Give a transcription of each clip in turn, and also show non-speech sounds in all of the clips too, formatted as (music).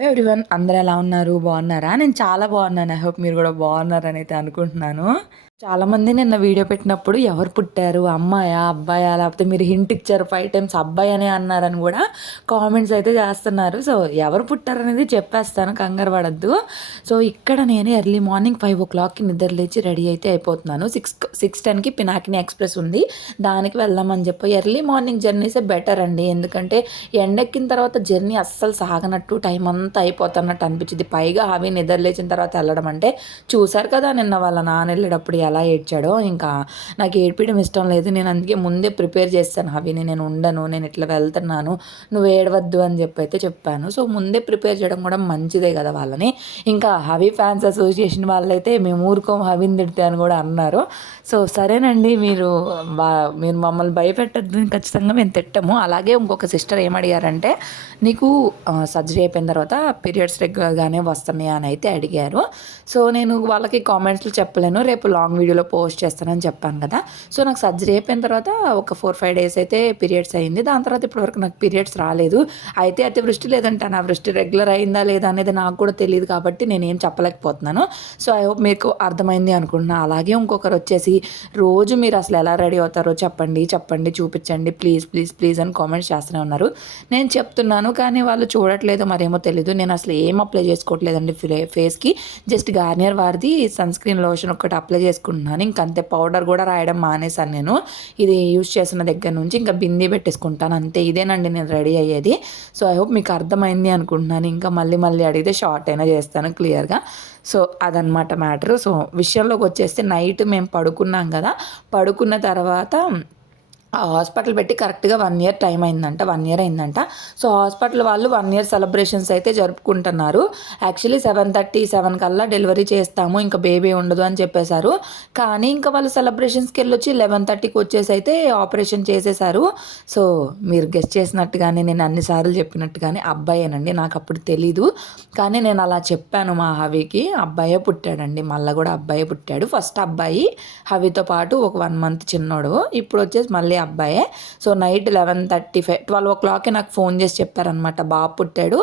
Everyone అందరు ఎలా ఉన్నారు? బాగున్నారా? నేను చాలా బాగున్నాను. ఐ హోప్ మీరు కూడా బాగున్నారని అయితే అనుకుంటున్నాను. చాలామంది నిన్న వీడియో పెట్టినప్పుడు ఎవరు పుట్టారు అమ్మాయా అబ్బాయా లేకపోతే మీరు హింట్ ఇచ్చారు ఫైవ్ టైమ్స్ అబ్బాయి అనే అన్నారని కూడా కామెంట్స్ అయితే చేస్తున్నారు. సో ఎవరు పుట్టారు అనేది చెప్పేస్తాను కంగారు పడద్దు. సో ఇక్కడ నేను ఎర్లీ మార్నింగ్ ఫైవ్ ఓ క్లాక్కి నిద్ర లేచి రెడీ అయితే అయిపోతున్నాను. సిక్స్ సిక్స్ టెన్కి పినాకిని ఎక్స్ప్రెస్ ఉంది. దానికి వెళ్దామని చెప్పి ఎర్లీ మార్నింగ్ జర్నీసే బెటర్ అండి. ఎందుకంటే ఎండెక్కిన తర్వాత జర్నీ అస్సలు సాగనట్టు టైం అంతా అయిపోతున్నట్టు అనిపించింది. పైగా అవి నిద్ర లేచిన తర్వాత వెళ్ళడం అంటే చూశారు కదా నిన్న వాళ్ళ నాన్న వెళ్ళేటప్పుడు ఎలా ఏడ్చాడో. ఇంకా నాకు ఏడ్పడం ఇష్టం లేదు. నేను అందుకే ముందే ప్రిపేర్ చేస్తాను. హవిని నేను ఉండను నేను ఇట్లా వెళ్తున్నాను నువ్వు ఏడవద్దు అని చెప్పి అయితే చెప్పాను. సో ముందే ప్రిపేర్ చేయడం కూడా మంచిదే కదా వాళ్ళని. ఇంకా హవి ఫ్యాన్స్ అసోసియేషన్ వాళ్ళైతే మేము ఊరుకోం హవిని తిడితే అని కూడా అన్నారు. సో సరేనండి మీరు మీరు మమ్మల్ని భయపెట్టద్దు ఖచ్చితంగా మేము తిట్టము. అలాగే ఇంకొక సిస్టర్ ఏమడిగారంటే నీకు సర్జరీ అయిపోయిన తర్వాత పీరియడ్స్ రెగ్యులర్గానే వస్తున్నాయా అని అయితే అడిగారు. సో నేను వాళ్ళకి కామెంట్స్లో చెప్పలేను. రేపు లాంగ్ వీడియోలో పోస్ట్ చేస్తానని చెప్పాను కదా. సో నాకు సర్జరీ అయిపోయిన తర్వాత ఒక ఫోర్ ఫైవ్ డేస్ అయితే పీరియడ్స్ అయింది. దాని తర్వాత ఇప్పటివరకు నాకు పీరియడ్స్ రాలేదు. అయితే అతి వృష్టి లేదంట నా వృష్టి రెగ్యులర్ అయిందా లేదా అనేది నాకు కూడా తెలియదు కాబట్టి నేను ఏం చెప్పలేకపోతున్నాను. సో ఐ హోప్ మీకు అర్థమైంది అనుకుంటున్నా. అలాగే ఇంకొకరు వచ్చేసి రోజు మీరు అసలు ఎలా రెడీ అవుతారో చెప్పండి చెప్పండి చూపించండి. ప్లీజ్ ప్లీజ్ ప్లీజ్ అని కామెంట్స్ చేస్తూనే ఉన్నారు. నేను చెప్తున్నాను కానీ వాళ్ళు చూడట్లేదు మరేమో తెలియదు నేను అసలు ఏం అప్లై చేసుకోవట్లేదండి ఫేస్కి. జస్ట్ గార్నియర్ వారిది సన్ స్క్రీన్ లోషన్ ఒకటి అప్లై చేసుకుంటున్నాను ఇంకంతే పౌడర్ కూడా రాయడం మానేశాను నేను. ఇది యూస్ చేసిన దగ్గర నుంచి ఇంకా బిందీ పెట్టేసుకుంటాను. అంతే ఇదేనండి నేను రెడీ అయ్యేది. సో ఐ హోప్ మీకు అర్థమైంది అనుకుంటున్నాను. ఇంకా మళ్ళీ మళ్ళీ అడిగితే షార్ట్ అయినా చేస్తాను క్లియర్గా. సో అదనమాట మ్యాటర్. సో విషయంలోకి వచ్చేస్తే నైట్ మేము పడుకున్నాం కదా. పడుకున్న తర్వాత హాస్పిటల్ పెట్టి కరెక్ట్గా వన్ ఇయర్ టైం అయిందంట వన్ ఇయర్ అయిందంట. సో హాస్పిటల్ వాళ్ళు వన్ ఇయర్ సెలబ్రేషన్స్ అయితే జరుపుకుంటున్నారు. యాక్చువల్లీ సెవెన్ థర్టీ సెవెన్ కల్లా డెలివరీ చేస్తాము ఇంకా బేబీ ఉండదు అని చెప్పేశారు. కానీ ఇంకా వాళ్ళు సెలబ్రేషన్స్కి వెళ్ళొచ్చి లెవెన్ థర్టీకి వచ్చేసి అయితే ఆపరేషన్ చేసేసారు సో మీరు గెస్ట్ చేసినట్టుగానే నేను అన్నిసార్లు చెప్పినట్టుగానే అబ్బాయేనండి నాకు అప్పుడు తెలీదు. కానీ నేను అలా చెప్పాను మా హవికి అబ్బాయే పుట్టాడండి మళ్ళీ కూడా అబ్బాయే పుట్టాడు. ఫస్ట్ అబ్బాయి హవితో పాటు ఒక వన్ మంత్ చిన్నోడు. ఇప్పుడు వచ్చేసి మళ్ళీ అబ్బాయే. So night eleven thirty five twelve ఓ క్లాక్కి నాకు ఫోన్ చేసి చెప్పారనమాట బాబు పుట్టాడు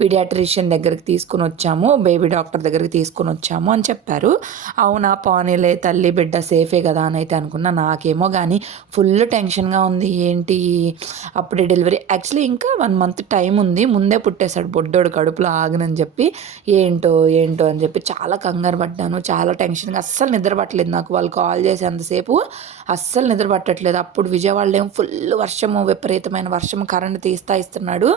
పీడియాట్రిషియన్ దగ్గరికి తీసుకుని వచ్చాము బేబీ డాక్టర్ దగ్గరికి తీసుకుని వచ్చాము అని చెప్పారు. అవునా పానీలే తల్లి బిడ్డ సేఫే కదా అని అయితే అనుకున్నా. నాకేమో కానీ ఫుల్ టెన్షన్గా ఉంది. ఏంటి? అప్పుడే డెలివరీ యాక్చువల్లీ ఇంకా వన్ మంత్ టైం ఉంది. ముందే పుట్టేశాడు బొడ్డోడు కడుపులో ఆగనని చెప్పి. ఏంటో ఏంటో అని చెప్పి చాలా కంగారు పడ్డాను. చాలా టెన్షన్గా అస్సలు నిద్ర పట్టలేదు నాకు. వాళ్ళు కాల్ చేసేంతసేపు అస్సలు నిద్ర పట్టట్లేదు. అప్పుడు విజయవాడలో ఏమో ఫుల్ వర్షము విపరీతమైన వర్షము కరెంట్ తీస్తా ఇస్తున్నాడు.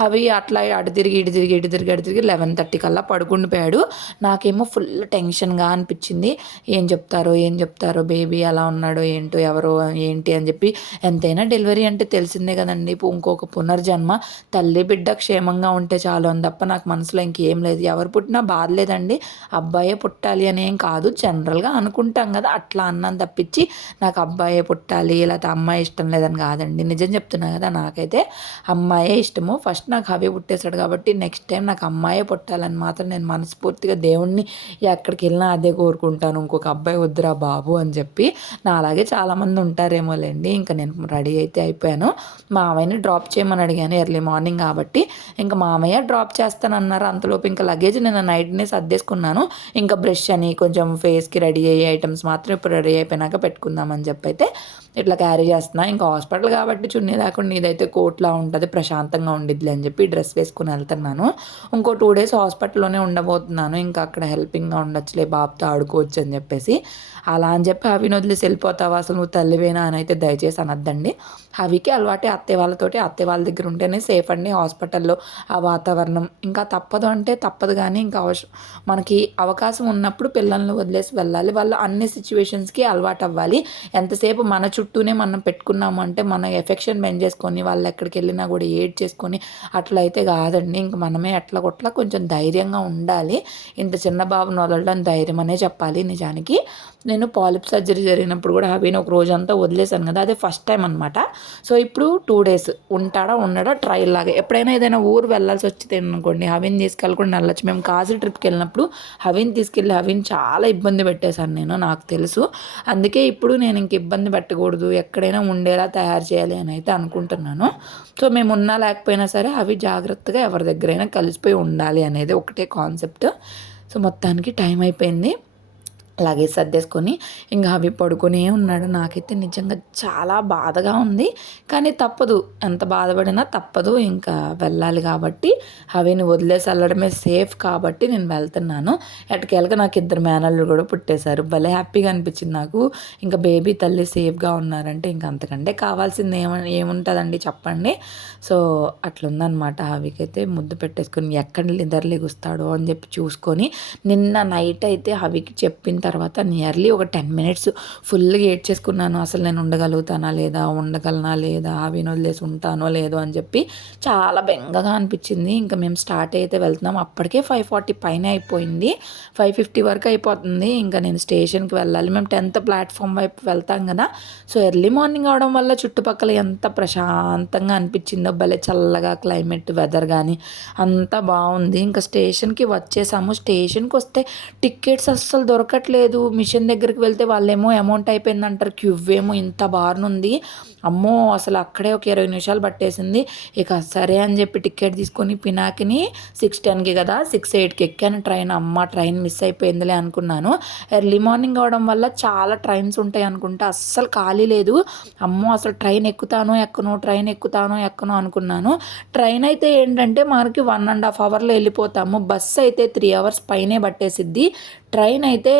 అవి అట్లా అటు తిరిగి ఇటు తిరిగి ఇటు తిరిగి అటు తిరిగి లెవెన్ థర్టీ కల్లా పడుకుండిపోయాడు. నాకేమో ఫుల్ టెన్షన్గా అనిపించింది. ఏం చెప్తారో ఏం చెప్తారో బేబీ ఎలా ఉన్నాడో ఏంటో ఎవరో ఏంటి అని చెప్పి ఎంతైనా డెలివరీ అంటే తెలిసిందే కదండి. ఇంకొక పునర్జన్మ. తల్లి బిడ్డ క్షేమంగా ఉంటే చాలు అని తప్ప నాకు మనసులో ఇంకేం లేదు. ఎవరు పుట్టినా బాధ లేదండి. అబ్బాయే పుట్టాలి అనేం కాదు. జనరల్గా అనుకుంటాం కదా. అట్లా అన్నం తప్పించి నాకు అబ్బాయే పుట్టాలి లేకపోతే అమ్మాయి అమ్మాయి ఇష్టం లేదని కాదండి. నిజం చెప్తున్నా కదా నాకైతే అమ్మాయే ఇష్టము. ఫస్ట్ నాకు అవే పుట్టేశాడు కాబట్టి నెక్స్ట్ టైం నాకు అమ్మాయే పుట్టాలని మాత్రం నేను మనస్ఫూర్తిగా దేవుణ్ణి ఎక్కడికి వెళ్ళినా అదే కోరుకుంటాను. ఇంకొక అబ్బాయి వద్దురా బాబు అని చెప్పి నా అలాగే చాలామంది ఉంటారేమోలేండి. ఇంకా నేను రెడీ అయితే అయిపోయాను. మామయ్యని డ్రాప్ చేయమని అడిగాను ఎర్లీ మార్నింగ్ కాబట్టి. ఇంకా మామయ్య డ్రాప్ చేస్తానన్నారు. అంతలోపు ఇంకా లగేజ్ నేను నైట్నే సర్దేసుకున్నాను. ఇంకా బ్రష్ అని కొంచెం ఫేస్కి రెడీ అయ్యే ఐటమ్స్ మాత్రం ఇప్పుడు రెడీ అయిపోయినాక పెట్టుకుందామని చెప్పి అయితే ఇట్లా క్యారీ చేస్తున్నా. ఇంకా హాస్పిటల్ కాబట్టి చున్నీ లేకుండా ఇదైతే కోట్లా ఉంటుంది. ప్రశాంతంగా ఉండిద్ది అని చెప్పి డ్రెస్ వేసుకుని వెళ్తున్నాను. ఇంకో టూ డేస్ హాస్పిటల్లోనే ఉండబోతున్నాను. ఇంకా అక్కడ హెల్పింగ్గా ఉండొచ్చులే బాబుతో ఆడుకోవచ్చు అని చెప్పేసి. అలా అని చెప్పి అవిని వదిలేసి వెళ్ళిపోతావా? అసలు నువ్వు తల్లివేనా అని అయితే దయచేసి అనద్దండి. అవికి అలవాటే అత్తయ్య వాళ్ళతోటి అత్తయ్య వాళ్ళ దగ్గర ఉంటేనే సేఫ్ అండి హాస్పిటల్లో ఆ వాతావరణం. ఇంకా తప్పదు అంటే తప్పదు కానీ ఇంకా అవసరం మనకి అవకాశం ఉన్నప్పుడు పిల్లల్ని వదిలేసి వెళ్ళాలి. వాళ్ళు అన్ని సిచ్యువేషన్స్కి అలవాటు అవ్వాలి ఎంతసేపు మన చుట్టూనే మనం పెట్టుకున్నాము అంటే మన ఎఫెక్షన్ బెండ్ చేసుకొని వాళ్ళు ఎక్కడికి వెళ్ళినా కూడా ఏడ్ చేసుకొని అట్లయితే కాదండి. ఇంక మనమే ఎట్లా కొట్లా కొంచెం ధైర్యంగా ఉండాలి. ఇంత చిన్న బాబుని వదలడం ధైర్యం అనే చెప్పాలి నిజానికి. నేను పాలిప్ సర్జరీ జరిగినప్పుడు కూడా అవి ఒక రోజంతా వదిలేశాను కదా అదే ఫస్ట్ టైం అనమాట సో ఇప్పుడు టూ డేస్ ఉంటాడా ఉండడా ట్రైల్ లాగా. ఎప్పుడైనా ఏదైనా ఊరు వెళ్ళాల్సి వచ్చితే అనుకోండి హవిన్ తీసుకెళ్ళకుండా వెళ్ళచ్చు. మేము కాజీ ట్రిప్కి వెళ్ళినప్పుడు హవిన్ తీసుకెళ్ళి హవిన్ చాలా ఇబ్బంది పెట్టేశాను నేను నాకు తెలుసు. అందుకే ఇప్పుడు నేను ఇంక ఇబ్బంది పెట్టకూడదు ఎక్కడైనా ఉండేలా తయారు చేయాలి అని అయితే అనుకుంటున్నాను. సో మేము ఉన్నా లేకపోయినా సరే అవి జాగ్రత్తగా ఎవరి దగ్గరైనా కలిసిపోయి ఉండాలి అనేది ఒకటే కాన్సెప్ట్ సో మొత్తానికి టైం అయిపోయింది. అలాగే సర్దేసుకొని ఇంకా అవి పడుకునే ఉన్నాడు. నాకైతే నిజంగా చాలా బాధగా ఉంది. కానీ తప్పదు. ఎంత బాధపడినా తప్పదు. ఇంకా వెళ్ళాలి కాబట్టి అవిని వదిలేసి వెళ్ళడమే సేఫ్ కాబట్టి నేను వెళ్తున్నాను. ఎటుకెళ్ళక నాకు ఇద్దరు మేనళ్ళు కూడా పుట్టేశారు. భలే హ్యాపీగా అనిపించింది నాకు. ఇంకా బేబీ తల్లి సేఫ్గా ఉన్నారంటే ఇంకా అంతకంటే కావాల్సింది ఏమ ఏముంటుందండి చెప్పండి. సో అట్లుందనమాట హవికైతే ముద్దు పెట్టేసుకొని ఎక్కడ నిద్ర లెగుస్తాడో అని చెప్పి చూసుకొని నిన్న నైట్ అయితే హవికి చెప్పింది తర్వాత నియర్లీ ఒక టెన్ మినిట్స్ ఫుల్గా ఏడ్చేసుకున్నాను అసలు నేను ఉండగలుగుతానా లేదా ఉండగలనా లేదా అవిని వదిలేసి ఉంటానో లేదో అని చెప్పి చాలా బెంగగా అనిపించింది. ఇంకా మేము స్టార్ట్ అయితే వెళ్తున్నాం. అప్పటికే ఫైవ్ ఫార్టీ పైన అయిపోయింది. ఫైవ్ ఫిఫ్టీ వరకు అయిపోతుంది. ఇంకా నేను స్టేషన్కి వెళ్ళాలి. మేము టెన్త్ ప్లాట్ఫామ్ వైపు వెళ్తాం కదా. సో ఎర్లీ మార్నింగ్ అవడం వల్ల చుట్టుపక్కల ఎంత ప్రశాంతంగా అనిపించిందో భలే చల్లగా క్లైమేట్ వెదర్ కానీ అంతా బాగుంది. ఇంకా స్టేషన్కి వచ్చేసాము. స్టేషన్కి వస్తే టికెట్స్ అస్సలు దొరకట్లేదు. మిషన్ దగ్గరికి వెళ్తే వాళ్ళేమో అమౌంట్ అయిపోయింది అంటారు క్యూ ఏమో ఇంత బారునుంది. అమ్మో అసలు అక్కడే ఒక ఇరవై నిమిషాలు పట్టేసింది. ఇక సరే అని చెప్పి టికెట్ తీసుకొని పినాకిని సిక్స్ టెన్కి కదా సిక్స్ ఎయిట్కి ఎక్కాను. ట్రైన్ అమ్మ ట్రైన్ మిస్ అయిపోయిందిలే అనుకున్నాను. ఎర్లీ మార్నింగ్ అవడం వల్ల చాలా ట్రైన్స్ ఉంటాయి అనుకుంటే. అస్సలు ఖాళీ లేదు. అమ్మో అసలు ట్రైన్ ఎక్కుతానో ఎక్కనో ట్రైన్ ఎక్కుతానో ఎక్కనో అనుకున్నాను. ట్రైన్ అయితే ఏంటంటే మనకి వన్ అండ్ హాఫ్ అవర్లో వెళ్ళిపోతాము. బస్సు అయితే త్రీ అవర్స్ పైనే పట్టేసిద్ది. ట్రైన్ అయితే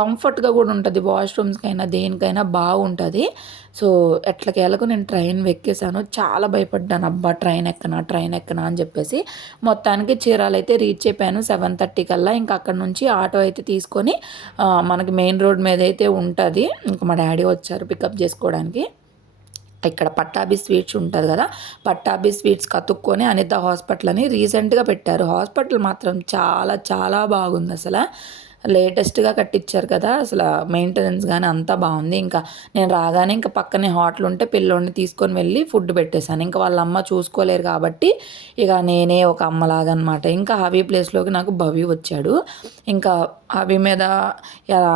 కంఫర్ట్గా కూడా ఉంటుంది. వాష్రూమ్స్కైనా దేనికైనా బాగుంటుంది. సో ఎట్లకెళ్ళకు నేను ట్రైన్ ఎక్కేసాను చాలా భయపడ్డాను. అబ్బా ట్రైన్ ఎక్కనా ట్రైన్ ఎక్కనా అని చెప్పేసి. మొత్తానికి చీరాలు అయితే రీచ్ అయిపోయాను సెవెన్ థర్టీ కల్లా. ఇంకా అక్కడ నుంచి ఆటో అయితే తీసుకొని మనకి మెయిన్ రోడ్ మీద అయితే ఉంటుంది. ఇంకా మా డాడీ వచ్చారు పికప్ చేసుకోవడానికి. ఇక్కడ పట్టాభి స్వీట్స్ ఉంటుంది కదా. పట్టాభి స్వీట్స్ కతుక్కొని అనిత హాస్పిటల్ అని రీసెంట్గా పెట్టారు. హాస్పిటల్ మాత్రం చాలా చాలా బాగుంది అసలు. లేటెస్ట్గా కట్టించారు కదా అసలు మెయింటెనెన్స్ కానీ అంతా బాగుంది ఇంకా నేను రాగానే ఇంకా పక్కనే హోటల్ ఉంటే పిల్లోడిని తీసుకొని వెళ్ళి ఫుడ్ పెట్టేశాను. ఇంకా వాళ్ళ అమ్మ చూసుకోలేరు కాబట్టి ఇక నేనే ఒక అమ్మలాగా అనమాట ఇంకా హవీ ప్లేస్లోకి నాకు భవి వచ్చాడు. ఇంకా హవి మీద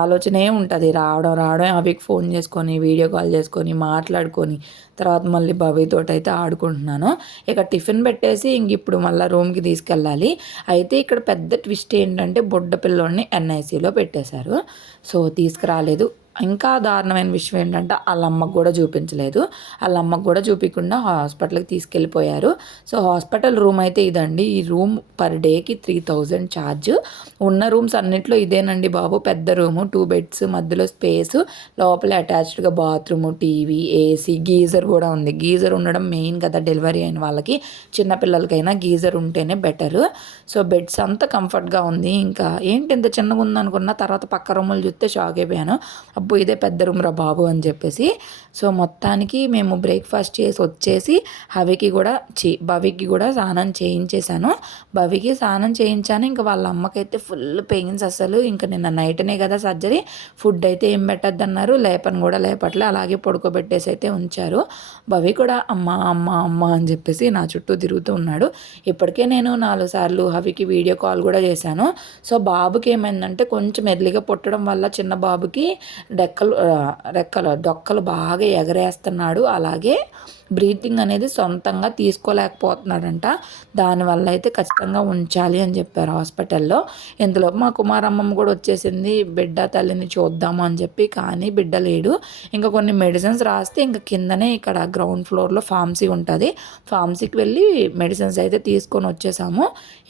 ఆలోచనే ఉంటుంది. రావడం రావడం హవికి ఫోన్ చేసుకొని వీడియో కాల్ చేసుకొని మాట్లాడుకొని తర్వాత మళ్ళీ భవితో అయితే ఆడుకుంటున్నాను. ఇక టిఫిన్ పెట్టేసి ఇంక ఇప్పుడు మళ్ళీ రూమ్కి తీసుకెళ్ళాలి. అయితే ఇక్కడ పెద్ద ట్విస్ట్ ఏంటంటే బుడ్డ పిల్లోడిని ఎన్ఐసిలో పెట్టేశారు. సో తీసుకురాలేదు. ఇంకా దారుణమైన విషయం ఏంటంటే వాళ్ళ అమ్మకు కూడా చూపించలేదు. వాళ్ళ అమ్మకు కూడా చూపించకుండా హాస్పిటల్కి తీసుకెళ్ళిపోయారు. సో హాస్పిటల్ రూమ్ అయితే ఇదండి. ఈ రూమ్ పర్ డేకి త్రీ థౌజండ్ ఛార్జ్. ఉన్న రూమ్స్ అన్నిట్లో ఇదేనండి బాబు. పెద్ద రూము టూ బెడ్స్ మధ్యలో స్పేస్ లోపల అటాచ్డ్గా బాత్రూమ్ టీవీ ఏసీ గీజర్ కూడా ఉంది. గీజర్ ఉండడం మెయిన్ కదా డెలివరీ అయిన వాళ్ళకి. చిన్నపిల్లలకైనా గీజర్ ఉంటేనే బెటర్. సో బెడ్స్ అంతా కంఫర్ట్గా ఉంది. ఇంకా ఏంటి ఇంత చిన్నగా ఉందనుకున్న తర్వాత పక్క రూములు చూస్తే షాక్ అయిపోయాను. అబ్బో ఇదే పెద్ద రూమ్ రా బాబు అని చెప్పేసి. సో మొత్తానికి మేము బ్రేక్ఫాస్ట్ చేసి వచ్చేసి హవికి కూడా చే భవికి కూడా స్నానం చేయించేశాను. భవికి స్నానం చేయించాను. ఇంకా వాళ్ళ అమ్మకైతే ఫుల్ పెయిన్స్ అసలు. ఇంకా నిన్న నైట్నే కదా సర్జరీ. ఫుడ్ అయితే ఏం పెట్టద్దన్నారు. లేపని కూడా లేపట్లే. అలాగే పడుకోబెట్టేసి అయితే ఉంచారు. భవి కూడా అమ్మ అమ్మ అమ్మ అని చెప్పేసి నా చుట్టూ తిరుగుతూ ఉన్నాడు. ఇప్పటికే నేను నాలుగు సార్లు హవికి వీడియో కాల్ కూడా చేశాను. సో బాబుకి ఏమైందంటే కొంచెం ఎర్లీగా పుట్టడం వల్ల చిన్న బాబుకి డెక్కలు రెక్కలు డొక్కలు బాగా ఎగరేస్తున్నాడు. అలాగే బ్రీతింగ్ అనేది సొంతంగా తీసుకోలేకపోతున్నాడంట. దానివల్ల అయితే ఖచ్చితంగా ఉంచాలి అని చెప్పారు హాస్పిటల్లో. ఇందులో మా కుమారమ్మమ్మ కూడా వచ్చేసింది బిడ్డ తల్లిని చూద్దాము అని చెప్పి కానీ బిడ్డ లేడు. ఇంకా కొన్ని మెడిసిన్స్ రాస్తే ఇంకా కిందనే ఇక్కడ గ్రౌండ్ ఫ్లోర్లో ఫార్మసీ ఉంటుంది. ఫార్మసీకి వెళ్ళి మెడిసిన్స్ అయితే తీసుకొని వచ్చేసాము.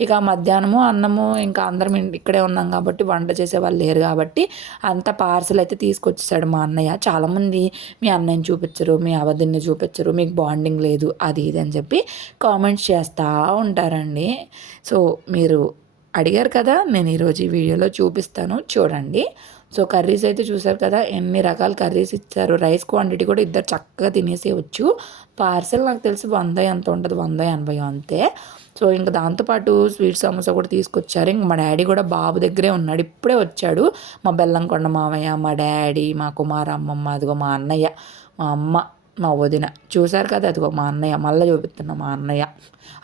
ఇక మధ్యాహ్నము అన్నము ఇంకా అందరం ఇక్కడే ఉన్నాం కాబట్టి వంట చేసే వాళ్ళు లేరు కాబట్టి అంత పార్సల్ అయితే తీసుకు తీసుకొచ్చేసాడు మా అన్నయ్య. చాలామంది మీ అన్నయ్యని చూపించరు మీ అవధిని చూపించరు మీకు బాండింగ్ లేదు అది ఇది అని చెప్పి కామెంట్స్ చేస్తూ ఉంటారండి. సో మీరు అడిగారు కదా నేను ఈరోజు ఈ వీడియోలో చూపిస్తాను చూడండి. సో కర్రీస్ అయితే చూసారు కదా ఎన్ని రకాల కర్రీస్ ఇచ్చారు. రైస్ క్వాంటిటీ కూడా ఇద్దరు చక్కగా తినేసేయచ్చు. పార్సెల్ నాకు తెలిసి వంద ఎంత ఉంటుంది వంద ఎనభై అంతే. సో ఇంకా దాంతోపాటు స్వీట్ సమోసా కూడా తీసుకొచ్చారు. ఇంక మా డాడీ కూడా బాబు దగ్గరే ఉన్నాడు. ఇప్పుడే వచ్చాడు. మా బెల్లంకొండ మామయ్య మా డాడీ మా కుమార అమ్మమ్మ అదిగో మా అన్నయ్య మా అమ్మ మా వదిన. చూశారు కదా అదిగో మా అన్నయ్య. మళ్ళీ చూపిస్తున్నా మా అన్నయ్య.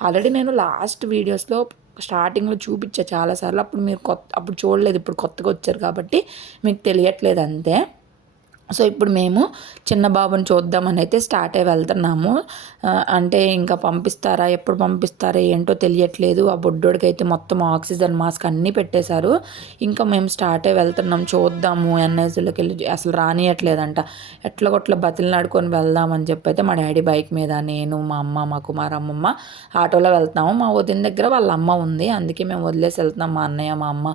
ఆల్రెడీ నేను లాస్ట్ వీడియోస్లో స్టార్టింగ్లో చూపించా చాలాసార్లు. అప్పుడు మీరు కొత్త అప్పుడు చూడలేదు. ఇప్పుడు కొత్తగా వచ్చారు కాబట్టి మీకు తెలియట్లేదు అంతే. సో ఇప్పుడు మేము చిన్న బాబుని చూద్దామని అయితే స్టార్ట్ అయ్యి వెళ్తున్నాము. అంటే ఇంకా పంపిస్తారా? ఎప్పుడు పంపిస్తారా? ఏంటో తెలియట్లేదు. ఆ బుడ్డోడికి అయితే మొత్తం ఆక్సిజన్ మాస్క్ అన్నీ పెట్టేశారు. ఇంకా మేము స్టార్ట్ అయ్యి వెళ్తున్నాం. చూద్దాము. ఎన్ఐసీలోకి వెళ్ళి అసలు రానియట్లేదంట. ఎట్లా కొట్ల బతిలినాడుకొని వెళ్దామని చెప్పి అయితే మా డాడీ బైక్ మీద నేను మా అమ్మ మా కుమార్ అమ్మమ్మ ఆటోలో వెళ్తున్నాము. మా వదిన దగ్గర వాళ్ళ అమ్మ ఉంది. అందుకే మేము వదిలేసి వెళ్తున్నాం. మా అన్నయ్య మా అమ్మ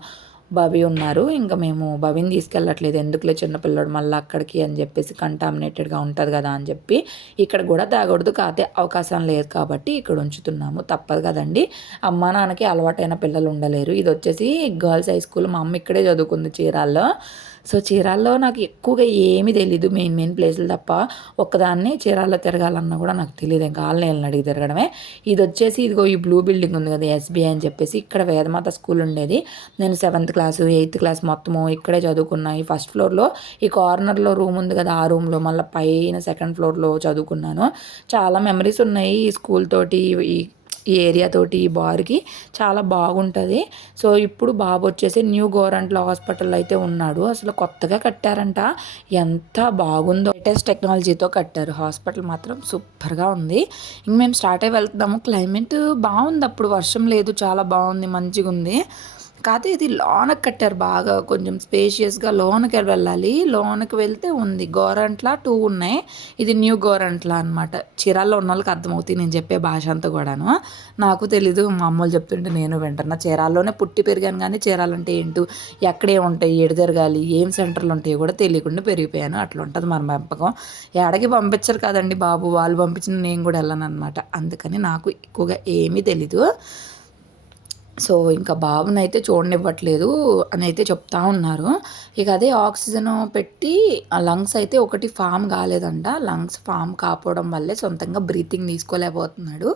బాబీ ఉన్నారు. ఇంకా మేము బాబీని తీసుకెళ్ళట్లేదు. ఎందుకులే చిన్నపిల్లడు మళ్ళీ అక్కడికి అని చెప్పేసి కంటామినేటెడ్గా ఉంటుంది కదా అని చెప్పి ఇక్కడ కూడా తాగకూడదు. కాతే అవకాశం లేదు కాబట్టి ఇక్కడ ఉంచుతున్నాము. తప్పదు కదండి. అమ్మ నాన్నకి అలవాటైన పిల్లలు ఉండలేరు. ఇది వచ్చేసి గర్ల్స్ హై స్కూల్. మా అమ్మ ఇక్కడే చదువుకుంది చీరాల్లో. సో చీరాల్లో నాకు ఎక్కువగా ఏమీ తెలియదు మెయిన్ మెయిన్ ప్లేసులు తప్ప ఒక్కదాన్ని చీరాల్లో తిరగాలన్నా కూడా నాకు తెలియదు ఇంకా ఆన్లైన్ అడిగి తిరగడమే. ఇది వచ్చేసి ఇదిగో ఈ బ్లూ బిల్డింగ్ ఉంది కదా ఎస్బీఐ అని చెప్పేసి ఇక్కడ వేదమాత స్కూల్ ఉండేది. నేను సెవెంత్ క్లాసు ఎయిత్ క్లాస్ మొత్తము ఇక్కడే చదువుకున్నా. ఈ ఫస్ట్ ఫ్లోర్లో ఈ కార్నర్లో రూమ్ ఉంది కదా ఆ రూమ్లో మళ్ళీ పైన సెకండ్ ఫ్లోర్లో చదువుకున్నాను. చాలా మెమరీస్ ఉన్నాయి ఈ స్కూల్ తోటి ఈ ఈ ఏరియా తోటి ఈ బార్కి చాలా బాగుంటుంది. సో ఇప్పుడు బాబు వచ్చేసి న్యూ గోరంట్ల హాస్పిటల్ అయితే ఉన్నాడు. అసలు కొత్తగా కట్టారంట. ఎంత బాగుందో. లేటెస్ట్ టెక్నాలజీతో కట్టారు. హాస్పిటల్ మాత్రం సూపర్గా ఉంది. ఇంక మేము స్టార్ట్ అయ్యి వెళ్తున్నాము. క్లైమేట్ బాగుంది అప్పుడు. వర్షం లేదు. చాలా బాగుంది. మంచిగా ఉంది కాకపోతే ఇది లోనకి కట్టారు బాగా. కొంచెం స్పేషియస్గా లోనకి వెళ్ళాలి. లోనకి వెళ్తే ఉంది. గోరంట్ల టూ ఉన్నాయి. ఇది న్యూ గోరంట్లా అనమాట చీరాల్లో ఉన్న వాళ్ళకి అర్థమవుతుంది నేను చెప్పే భాష అంతా కూడాను. నాకు తెలీదు మా అమ్మలు చెప్తుంటే నేను వింటున్నా. చీరాల్లోనే పుట్టి పెరిగాను కానీ చీరాలంటే ఏంటో? ఎక్కడే ఉంటాయి? ఏడు జరగాలి? ఏం సెంటర్లు ఉంటాయో కూడా తెలియకుండా పెరిగిపోయాను. అట్లా ఉంటుంది మన పెంపకం. ఎడకి పంపించరు కదండి బాబు. వాళ్ళు పంపించిన నేను కూడా వెళ్ళాను అనమాట అందుకని నాకు ఎక్కువగా ఏమీ తెలీదు. సో ఇంకా బాబునైతే చూడనివ్వట్లేదు అని అయితే చెప్తా ఉన్నారు. ఇక అదే ఆక్సిజన్ పెట్టి ఆ లంగ్స్ అయితే ఒకటి ఫామ్ కాలేదంట. లంగ్స్ ఫామ్ కాకపోవడం వల్లే సొంతంగా బ్రీతింగ్ తీసుకోలేకపోతున్నాడు.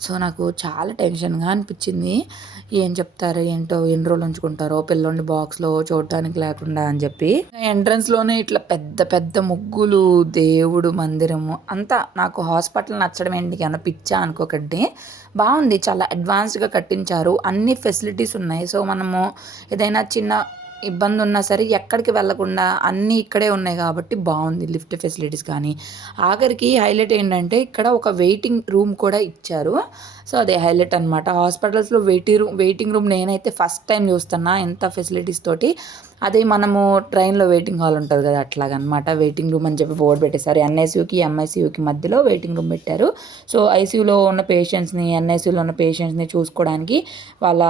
సో నాకు చాలా టెన్షన్గా అనిపించింది. ఏం చెప్తారో ఏంటో ఎన్ని రోజులు ఉంచుకుంటారో పిల్లోని బాక్స్లో చూడటానికి లేకుండా అని చెప్పి. ఎంట్రన్స్లోనే ఇట్లా పెద్ద పెద్ద ముగ్గులు దేవుడు మందిరము అంతా నాకు హాస్పిటల్ నచ్చడం ఏంటి? అన్న పిచ్చా అనుకోకండి. బాగుంది చాలా అడ్వాన్స్డ్గా కట్టించారు. అన్ని ఫెసిలిటీస్ ఉన్నాయి. సో మనము ఏదైనా చిన్న ఇబ్బంది ఉన్నా సరే ఎక్కడికి వెళ్ళకుండా అన్నీ ఇక్కడే ఉన్నాయి కాబట్టి బాగుంది లిఫ్ట్ ఫెసిలిటీస్ కానీ. ఆఖరికి హైలైట్ ఏంటంటే ఇక్కడ ఒక వెయిటింగ్ రూమ్ కూడా ఇచ్చారు. సో అదే హైలైట్ అనమాట హాస్పిటల్స్లో వెయిటింగ్ రూమ్ వెయిటింగ్ రూమ్ నేనైతే ఫస్ట్ టైం చూస్తున్నా ఎంత ఫెసిలిటీస్ తోటి. అదే మనము ట్రైన్లో వెయిటింగ్ హాల్ ఉంటుంది కదా అట్లాగనమాట వెయిటింగ్ రూమ్ అని చెప్పి బోర్డు పెట్టేశారు. ఎన్ఐసీయూకి ఎంఐసీయూకి మధ్యలో వెయిటింగ్ రూమ్ పెట్టారు. సో ఐసీయూలో ఉన్న పేషెంట్స్ని ఎన్ఐసీయూలో ఉన్న పేషెంట్స్ని చూసుకోవడానికి వాళ్ళ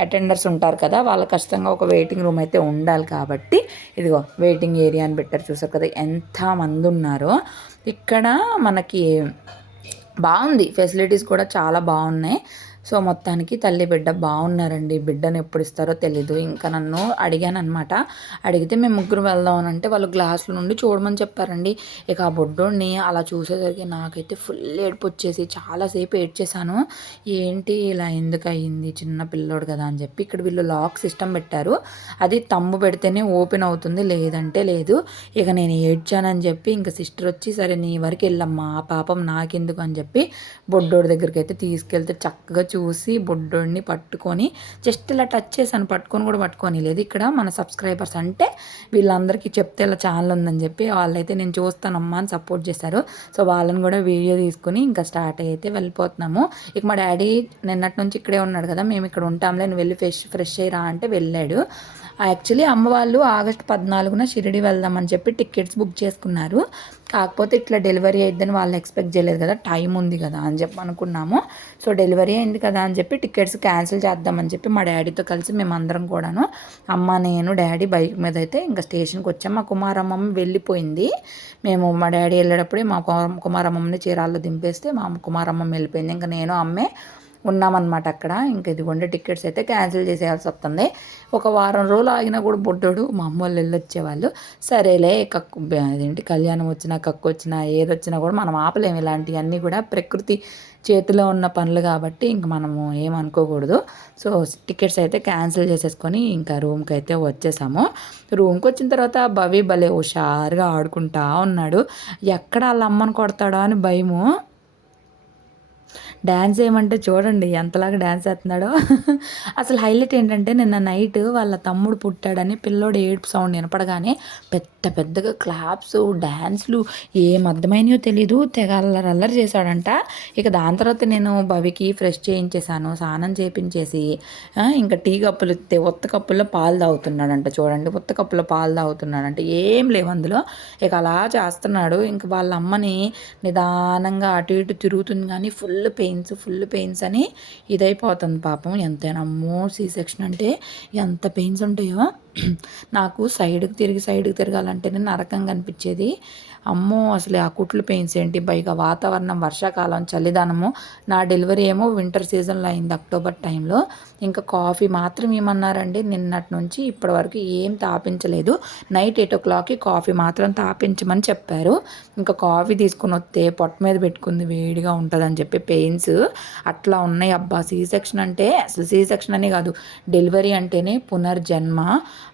అటెండర్స్ ఉంటారు కదా వాళ్ళ ఖచ్చితంగా ఒక వెయిటింగ్ రూమ్ అయితే ఉండాలి కాబట్టి ఇదిగో వెయిటింగ్ ఏరియా అని పెట్టారు చూసారు కదా ఎంతమంది ఉన్నారో. ఇక్కడ మనకి బాగుంది ఫెసిలిటీస్ కూడా చాలా బాగున్నాయి. సో మొత్తానికి తల్లి బిడ్డ బాగున్నారండి బిడ్డను ఎప్పుడు ఇస్తారో తెలీదు. ఇంకా నన్ను అడిగాను అనమాట అడిగితే మేము ముగ్గురు వెళ్దాం అంటే వాళ్ళు గ్లాసుల నుండి చూడమని చెప్పారండి. ఇక ఆ బొడ్డోడిని అలా చూసేసరికి నాకైతే ఫుల్ ఏడుపు వచ్చేసి చాలాసేపు ఏడ్చేసాను ఏంటి ఇలా ఎందుకు అయ్యింది చిన్న పిల్లోడు కదా అని చెప్పి ఇక్కడ వీళ్ళు లాక్ సిస్టమ్ పెట్టారు. అది తమ్ము పెడితేనే ఓపెన్ అవుతుంది. లేదంటే లేదు. ఇక నేను ఏడ్చానని చెప్పి ఇంకా సిస్టర్ వచ్చి సరే నీ వరకు వెళ్ళమ్మా. ఆ పాపం నాకెందుకు అని చెప్పి బొడ్డోడి దగ్గరికి అయితే తీసుకెళ్తే చక్కగా చూసి బొడ్డోడిని పట్టుకొని జస్ట్ ఇలా టచ్ చేశాను పట్టుకొని కూడా పట్టుకొని లేదు ఇక్కడ మన సబ్స్క్రైబర్స్ అంటే వీళ్ళందరికీ చెప్తే ఇలా ఛానల్ ఉందని చెప్పి వాళ్ళైతే నేను చూస్తానమ్మా అని సపోర్ట్ చేశారు. సో వాళ్ళని కూడా వీడియో తీసుకుని ఇంకా స్టార్ట్ అయితే వెళ్ళిపోతున్నాము. ఇక మా డాడీ నిన్నటి నుంచి ఇక్కడే ఉన్నాడు కదా మేము ఇక్కడ ఉంటాంలే నువ్వు వెళ్ళి ఫ్రెష్ ఫ్రెష్ అయ్యి రా అంటే వెళ్ళాడు. యాక్చువల్లీ అమ్మ వాళ్ళు ఆగస్ట్ పద్నాలుగున షిరిడి వెళ్దామని చెప్పి టికెట్స్ బుక్ చేసుకున్నారు. కాకపోతే ఇట్లా డెలివరీ అయిద్దని వాళ్ళు ఎక్స్పెక్ట్ చేయలేదు కదా టైం ఉంది కదా అని చెప్పి అనుకున్నాము. సో డెలివరీ అయింది కదా అని చెప్పి టికెట్స్ క్యాన్సిల్ చేద్దామని చెప్పి మా డాడీతో కలిసి మేము అందరం కూడాను అమ్మ నేను డాడీ బైక్ మీద అయితే ఇంకా స్టేషన్కి వచ్చాం. మా కుమారమ్మమ్మ వెళ్ళిపోయింది. మేము మా డాడీ వెళ్ళేటప్పుడే మా కుమారమ్మని చీరాల్లో దింపేస్తే మా కుమారమ్మమ్మ వెళ్ళిపోయింది. ఇంకా నేను అమ్మే ఉన్నామన్నమాట అక్కడ. ఇంక ఇదిగోండి టికెట్స్ అయితే క్యాన్సిల్ చేసేయాల్సి వస్తుంది. ఒక వారం రోజులు ఆగినా కూడా బొడ్డోడు మా అమ్మ వాళ్ళు వెళ్ళొచ్చేవాళ్ళు. సరేలే కక్కు అదేంటి కళ్యాణం వచ్చినా కక్కు వచ్చినా ఏది వచ్చినా కూడా మనం ఆపలేము ఇలాంటివన్నీ కూడా ప్రకృతి చేతిలో ఉన్న పనులు కాబట్టి ఇంక మనము ఏమనుకోకూడదు సో టికెట్స్ అయితే క్యాన్సిల్ చేసేసుకొని ఇంకా రూమ్కి అయితే వచ్చేసాము. రూమ్కి వచ్చిన తర్వాత భవి భలే హుషారుగా ఆడుకుంటా ఉన్నాడు. ఎక్కడ వాళ్ళ అమ్మని కొడతాడో అని భయము. డ్యాన్స్ ఏమంటే చూడండి ఎంతలాగా డ్యాన్స్ వేస్తున్నాడో (laughs) అసలు హైలైట్ ఏంటంటే నిన్న నైట్ వాళ్ళ తమ్ముడు పుట్టాడని పిల్లోడు ఏడుపు సౌండ్ వినపడగానే పెద్ద పెద్దగా క్లాప్స్ డ్యాన్స్లు ఏం అర్థమైనయో తెలీదు. తెగ అల్లరి అల్లరి చేశాడంట. ఇక దాని తర్వాత నేను భవికి ఫ్రెష్ చేయించేసాను స్నానం చేయించేసి ఇంకా టీ కప్పులు ఉత్త కప్పుల్లో పాలు తాగుతున్నాడంట చూడండి. ఉత్త కప్పులో పాలు తాగుతున్నాడంట. ఏం లేవు అందులో. ఇక అలా చేస్తున్నాడు. ఇంక వాళ్ళ అమ్మని నిదానంగా అటు ఇటు తిరుగుతుంది కానీ full pain pains full pains అని ఇదైపోతుంది పాపం. ఎంతైనా అమ్మో సీ సెక్షన్ అంటే ఎంత పెయిన్స్ ఉంటాయో నాకు సైడ్కి తిరిగి సైడ్కి తిరగాలంటేనే నరకంగా అనిపించేది అమ్మో! అసలు ఆ కుట్లు పెయిన్స్ ఏంటి? పైగా వాతావరణం వర్షాకాలం చలిదానము. నా డెలివరీ ఏమో వింటర్ సీజన్లో అయింది అక్టోబర్ టైంలో. ఇంకా కాఫీ మాత్రం ఏమన్నారండి? నిన్నటి నుంచి ఇప్పటి వరకు ఏం తాపించలేదు. నైట్ ఎయిట్ ఓ క్లాక్కి కాఫీ మాత్రం తాపించమని చెప్పారు. ఇంకా కాఫీ తీసుకుని వస్తే పొట్ట మీద పెట్టుకుంది వేడిగా ఉంటుందని చెప్పి పెయిన్స్. అట్లా ఉన్నాయి అబ్బా! సీ సెక్షన్ అంటే అసలు సీ సెక్షన్ అనే కాదు. డెలివరీ అంటేనే పునర్జన్మ.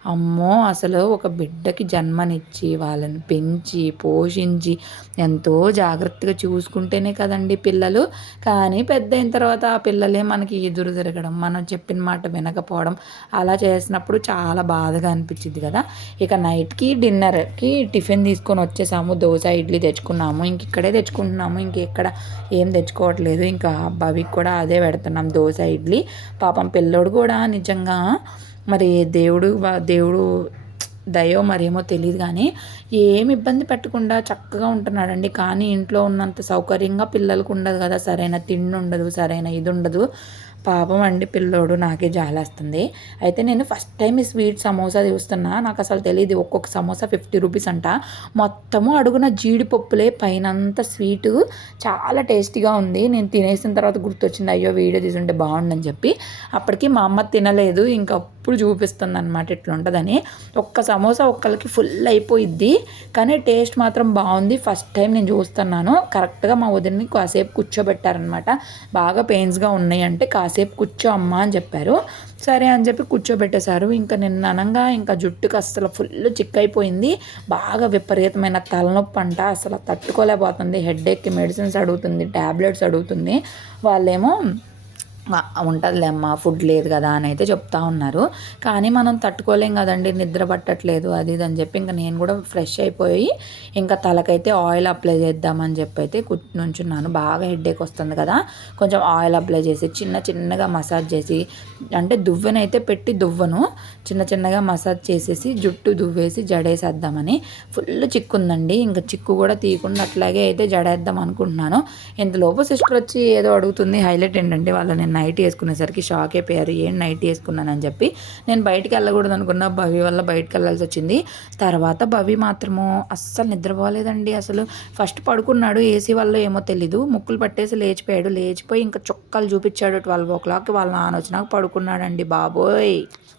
అమ్మో అసలు ఒక బిడ్డకి జన్మనిచ్చి వాళ్ళని పెంచి పోషించి ఎంతో జాగ్రత్తగా చూసుకుంటేనే కదండి పిల్లలు. కానీ పెద్ద అయిన తర్వాత ఆ పిల్లలే మనకి ఎదురు తిరగడం మనం చెప్పిన మాట వినకపోవడం అలా చేసినప్పుడు చాలా బాధగా అనిపించింది కదా. ఇక నైట్కి డిన్నర్కి టిఫిన్ తీసుకొని వచ్చేసాము. దోశ ఇడ్లీ తెచ్చుకున్నాము. ఇంక ఇక్కడే తెచ్చుకుంటున్నాము. ఇంకెక్కడ ఏం తెచ్చుకోవట్లేదు. ఇంకా భవికి కూడా అదే పెడుతున్నాం. దోశ ఇడ్లీ. పాపం పిల్లోడు కూడా నిజంగా మరి దేవుడు దేవుడు దయో మరేమో తెలియదు కానీ ఏమి ఇబ్బంది పెట్టకుండా చక్కగా ఉంటున్నాడండి. కానీ ఇంట్లో ఉన్నంత సౌకర్యంగా పిల్లలకు ఉండదు కదా. సరైన తిండి ఉండదు సరైన ఇది ఉండదు. పాపం అండి పిల్లోడు నాకే జాలేస్తుంది. అయితే నేను ఫస్ట్ టైం ఈ స్వీట్ సమోసా చూస్తున్నా. నాకు అసలు తెలియదు ఒక్కొక్క సమోసా ఫిఫ్టీ రూపీస్ అంట. మొత్తము అడుగున జీడిపప్పులే పైనంత స్వీటు. చాలా టేస్టీగా ఉంది. నేను తినేసిన తర్వాత గుర్తొచ్చింది అయ్యో వీడియో తీసుంటే బాగుండని చెప్పి. అప్పటికి మా అమ్మ తినలేదు. ఇంకా ఇప్పుడు చూపిస్తుంది అనమాట ఇట్లా ఉంటుందని ఒక్క సమోసా ఒక్కరికి ఫుల్ అయిపోయిద్ది. కానీ టేస్ట్ మాత్రం బాగుంది. ఫస్ట్ టైం నేను చూస్తున్నాను. కరెక్ట్గా మా వదిలిని కాసేపు కూర్చోబెట్టారనమాట బాగా పెయిన్స్గా ఉన్నాయి అంటే కాసేపు కూర్చో అమ్మా అని చెప్పారు. సరే అని చెప్పి కూర్చోబెట్టేశారు. ఇంకా నిన్న అనంగా ఇంకా జుట్టుకు అసలు ఫుల్ చిక్కైపోయింది. బాగా విపరీతమైన తలనొప్పి అంట. అసలు తట్టుకోలేకపోతుంది. హెడ్ మెడిసిన్స్ అడుగుతుంది. ట్యాబ్లెట్స్ అడుగుతుంది. వాళ్ళేమో ఉంటుందిలేమ్మ ఫుడ్ లేదు కదా అని అయితే చెప్తా ఉన్నారు. కానీ మనం తట్టుకోలేం కదండి నిద్ర పట్టట్లేదు అది ఇది అని చెప్పి ఇంకా నేను కూడా ఫ్రెష్ అయిపోయి ఇంకా తలకైతే ఆయిల్ అప్లై చేద్దామని చెప్పి అయితే నుంచున్నాను. బాగా హెడ్ఏక్ వస్తుంది కదా కొంచెం ఆయిల్ అప్లై చేసి చిన్న చిన్నగా మసాజ్ చేసి అంటే దువ్వెనైతే పెట్టి దువ్వను చిన్న చిన్నగా మసాజ్ చేసేసి జుట్టు దువ్వేసి జడేసేద్దామని. ఫుల్ చిక్కు ఉందండి ఇంకా చిక్కు కూడా తీయకుండా అట్లాగే అయితే జడేద్దాం అనుకుంటున్నాను. ఇంతలోపు సిస్టర్ వచ్చి ఏదో అడుగుతుంది హైలైట్ ఏంటంటే వాళ్ళు నిన్న నైట్ వేసుకునేసరికి షాక్ అయిపోయారు ఏం నైట్ వేసుకున్నానని చెప్పి? నేను బయటికి వెళ్ళకూడదు అనుకున్న భవి వల్ల బయటకు వెళ్ళాల్సి వచ్చింది. తర్వాత భవి మాత్రము అస్సలు నిద్రపోలేదండి అసలు. ఫస్ట్ పడుకున్నాడు ఏసీ వల్ల ఏమో తెలీదు. ముక్కులు పట్టేసి లేచిపోయాడు. లేచిపోయి ఇంకా చుక్కలు చూపించాడు ట్వెల్వ్ ఓ క్లాక్కి వాళ్ళ నాన్న వచ్చినాక పడుకున్నాడండి బాబోయ్.